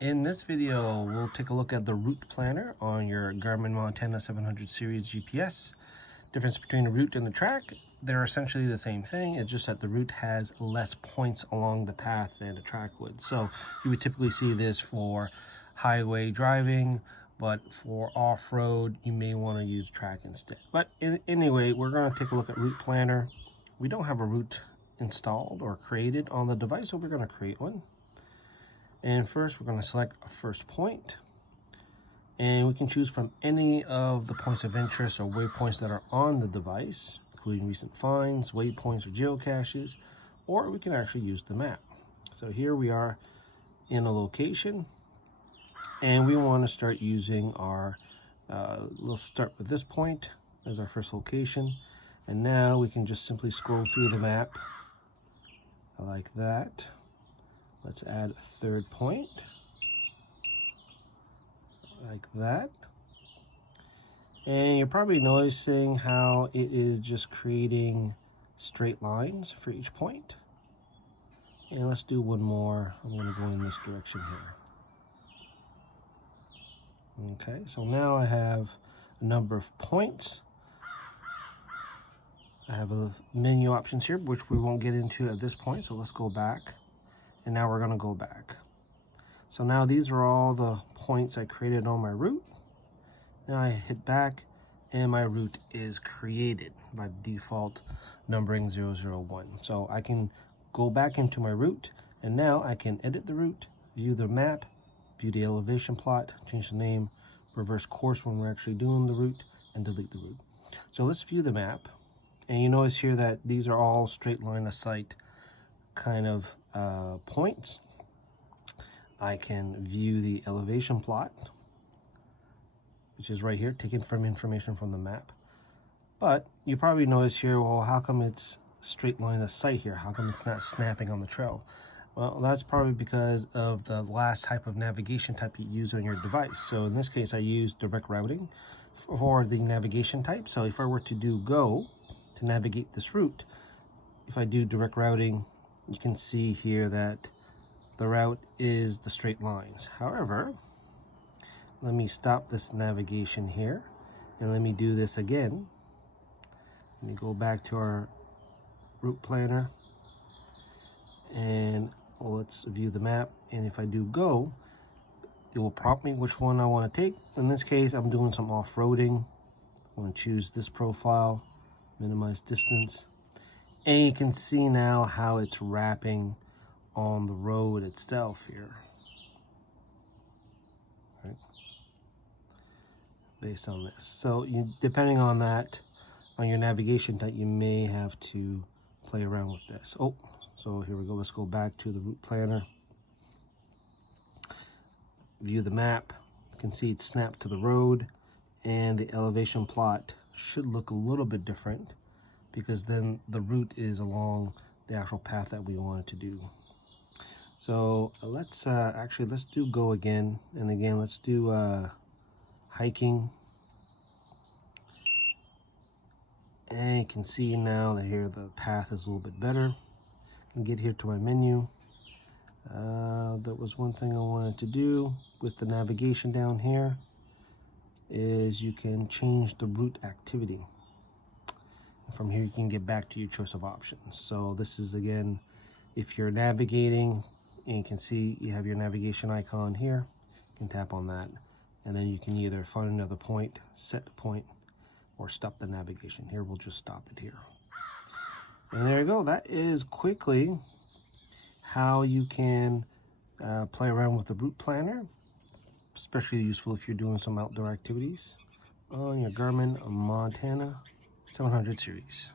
In this video, we'll take a look at the route planner on your Garmin Montana 700 series GPS. Difference between a route and the track, they're essentially the same thing. It's just that the route has less points along the path than a track would. So you would typically see this for highway driving, but for off-road, you may want to use track instead. But anyway, we're going to take a look at route planner. We don't have a route installed or created on the device, so we're going to create one. And first, we're going to select a first point. And we can choose from any of the points of interest or waypoints that are on the device, including recent finds, waypoints, or geocaches, or we can actually use the map. So here we are in a location, and we want to start using our, we'll start with this point as our first location. And now we can just simply scroll through the map like that. Let's add a third point, like that. And you're probably noticing how it is just creating straight lines for each point. And let's do one more. I'm going to go in this direction here. Okay, so now I have a number of points. I have a menu options here, which we won't get into at this point, so let's go back. And now we're going to go back. So now these are all the points I created on my route. Now I hit back and my route is created by default numbering 001. So I can go back into my route, and now I can edit the route, view the map, view the elevation plot, change the name, reverse course when we're actually doing the route, and delete the route. So let's view the map. And you notice here that these are all straight line of sight kind of points. I can view the elevation plot, which is right here, taken from information from the map. But you probably notice here, well, how come it's straight line of sight here? How come it's not snapping on the trail? Well, that's probably because of the last type of navigation type you use on your device. So in this case, I use direct routing for the navigation type. So if I were to do go to navigate this route, if I do direct routing, you can see here that the route is the straight lines. However, let me stop this navigation here and let me do this again. Let me go back to our route planner and let's view the map. And if I do go, it will prompt me which one I want to take. In this case, I'm doing some off-roading. I want to choose this profile, minimize distance. And you can see now how it's wrapping on the road itself here. Right. Based on this. So depending on that, on your navigation type, you may have to play around with this. Oh, so here we go. Let's go back to the route planner. View the map. You can see it's snapped to the road, and the elevation plot should look a little bit different, because then the route is along the actual path that we wanted to do. So let's let's do go again. And again, let's do hiking. And you can see now that here the path is a little bit better. I can get here to my menu. That was one thing I wanted to do with the navigation down here, is you can change the route activity. From here, you can get back to your choice of options. So this is, again, if you're navigating, and you can see you have your navigation icon here, you can tap on that. And then you can either find another point, set the point, or stop the navigation. Here, we'll just stop it here. And there you go. That is quickly how you can play around with the route planner, especially useful if you're doing some outdoor activities on your Garmin Montana 700 series.